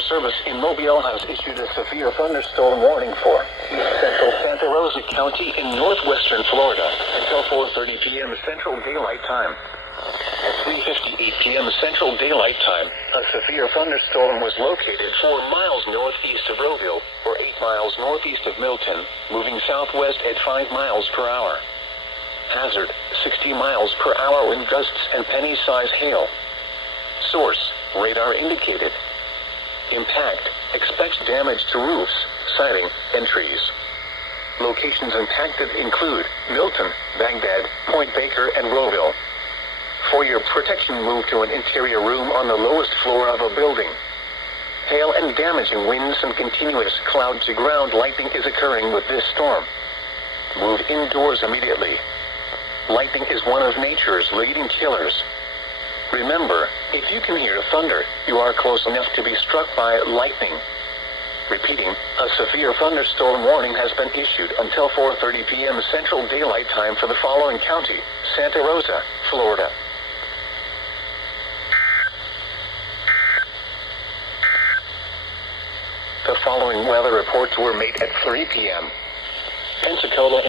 Weather Service in Mobile has issued a severe thunderstorm warning for East Central Santa Rosa County in northwestern Florida until 4:30 p.m. Central Daylight Time. At 3:58 p.m. Central Daylight Time, a severe thunderstorm was located 4 miles northeast of Roseville, or 8 miles northeast of Milton, moving southwest at 5 miles per hour. Hazard, 60 miles per hour wind gusts and penny-size hail. Source, radar indicated. Impact, expects damage to roofs, siding, and trees. Locations impacted include Milton, Baghdad, Point Baker, and Roseville. For your protection, move to an interior room on the lowest floor of a building. Hail and damaging winds and continuous cloud-to-ground lightning is occurring with this storm. Move indoors immediately. Lightning is one of nature's leading killers. Remember, if you can hear thunder, you are close enough to be struck by lightning. Repeating, a severe thunderstorm warning has been issued until 4:30 p.m. Central Daylight Time for the following county: Santa Rosa, Florida. The following weather reports were made at 3 p.m. Pensacola,